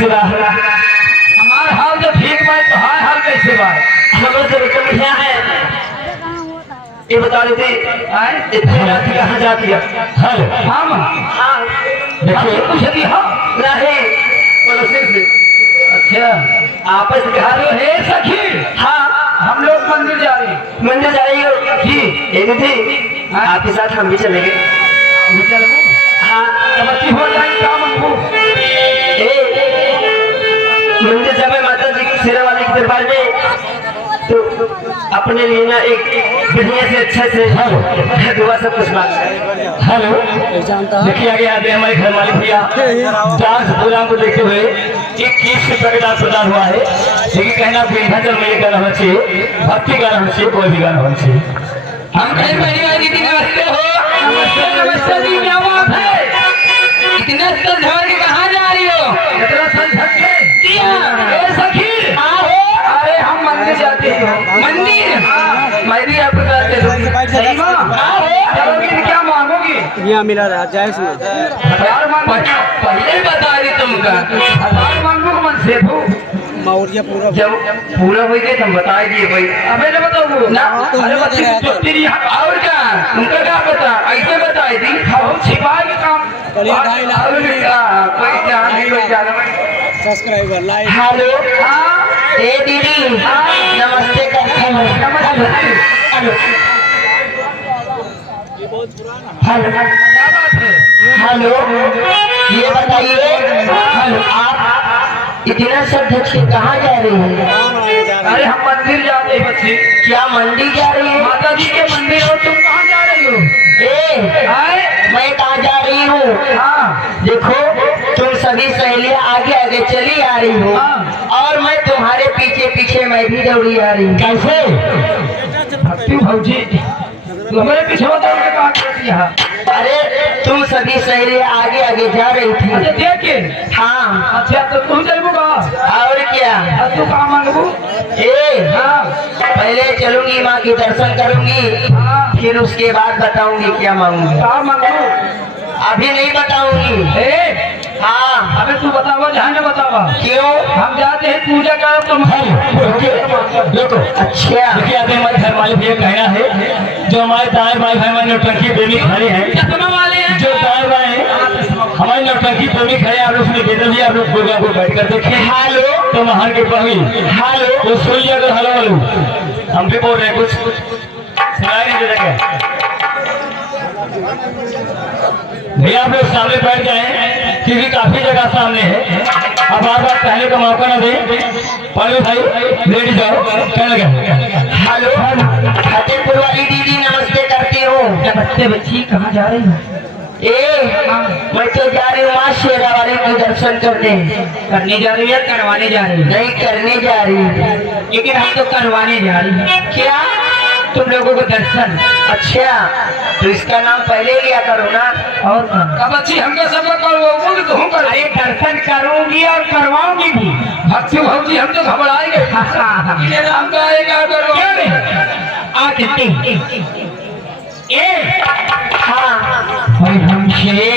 कैसे बा? हमारा हाल तो ठीक बा, तुम्हारा हाल कैसे बा? हमें तो एकदम बढ़िया है। ये बता रही थी इतनी रात कहाँ जाती है? हम हाँ देखिए कुछ भी हो नहीं पड़ोसी से। अच्छा आपस में घर तो हे सखी, हाँ हम लोग मंदिर जा रहे हैं। मंदिर जा रही हो जी ये थी आपके साथ हम भी चलेंगे। अभी चलो हाँ बच्ची हो जाए क्या मंगू? मंदिर जावे माता जी की शेरा वाले के दरबार में तो अपने लिए ना एक बढ़िया से अच्छा से दुआ सब कुछ मांग। हेलो देखिए आगे आते हमारे घर वाले भैया डांस प्रोग्राम को देखते हुए 21 रुपये का डांस प्रदान हुआ है। लेकिन कहना विंध्याचल में ये गाना होना चाहिए, भक्ति गाना होना चाहिए, कोई भी गाना होना चाहिए। हम कहीं पहली बार दीदी नमस्ते हो। नमस्ते नमस्ते दी, क्या बात है? इतने सज धर के कहाँ जा रही हो? इतना सज धर के सखी अरे हम मंदिर जाते हैं। मंदिर मैं भी आपको बताते दूंगी। सही चलोगी तो क्या मांगोगी? यहाँ मिला रहा जाए सुना 1000 मांगो। पहले बता रही तुमका 1000 मांगो मन से तू मौर्य पूरा जब पूरा हो गया तुम बता दिए भाई। अबे ना बताओ ना। अरे बच्ची तो तेरी और क्या तुमका क्या पता? ऐसे बताई थी हम छिपाए के काम बढ़िया 2.5 लाख कोई जान नहीं कोई जान नहीं। Subscriber like. हेलो हाँ ए दीदी नमस्ते करते हैं। नमस्ते। हेलो ये बहुत पुराना हेलो क्या बात है? हेलो ये बताइए आप इतना सब धक्के कहाँ जा रही हैं? अरे हम मंदिर जाते हैं बच्ची। क्या मंदिर जा रही है? माता जी के मंदिर हो, तुम कहाँ जा रही हो? मैं कहाँ जा रही हूँ? हाँ देखो तुम सभी सहेलियां आगे आगे चली आ रही हो और मैं तुम्हारे पीछे पीछे मैं भी दौड़ी आ रही हूँ। कैसे? भक्ति भौजी तुम्हारे पीछे बताओ के कहाँ करती है? अरे तुम सभी सहेलियां आगे आगे जा रही थी। अच्छा देख के। हाँ अच्छा तो तुम चलूगा और क्या? तू कहाँ मांगू? हाँ पहले चलूंगी माँ के दर्शन करूंगी हाँ फिर उसके बाद बताऊंगी क्या मांगूंगी। कहाँ मांगू? अभी नहीं बताऊंगी। हाँ अबे तू बतावा जहाँ न बतावा। क्यों? हम जाते हैं पूजा कर तुम देखो अच्छा देखिए आगे हमारे घर वाले भैया कहना है जो हमारे दाएं बाएं भाई हमारे नौटंकी प्रेमी खड़े हैं, जो दाएं बाएं हमारे नौटंकी प्रेमी खड़े हैं, आप लोग उसमें बेदल भी आप लोग प्रोग्राम को बैठ कर देखें। हेलो तो महान के पहली हेलो तो सुन लिया अगर हेलो हेलो हम भी बोल रहे हैं कुछ सुनाई नहीं दे रहा। भैया आप लोग सामने बैठ जाए क्योंकि काफी जगह सामने है। अब बार बार कहने का मौका न दे। पहले भाई लेडी जाओ क्या लगे। हेलो फतेहपुर वाली दीदी नमस्ते करती हूँ। नमस्ते बच्ची, कहाँ जा रही हो? मैं तो जा रही हूँ माँ शेरा वाली के दर्शन करने। करने जा रही है करवाने जा रही है? नहीं करने जा रही हूँ। लेकिन हम तो करवाने जा रही है। क्या? तुम लोगों को दर्शन। अच्छा तो इसका नाम पहले लिया करो ना। और अब अच्छी हमको सब करवाऊंगी तो हम अरे दर्शन करूंगी और करवाऊंगी भी। भक्ति भक्ति हम तो घबराएंगे। हम तो आएगा आ कितनी हाँ हमसे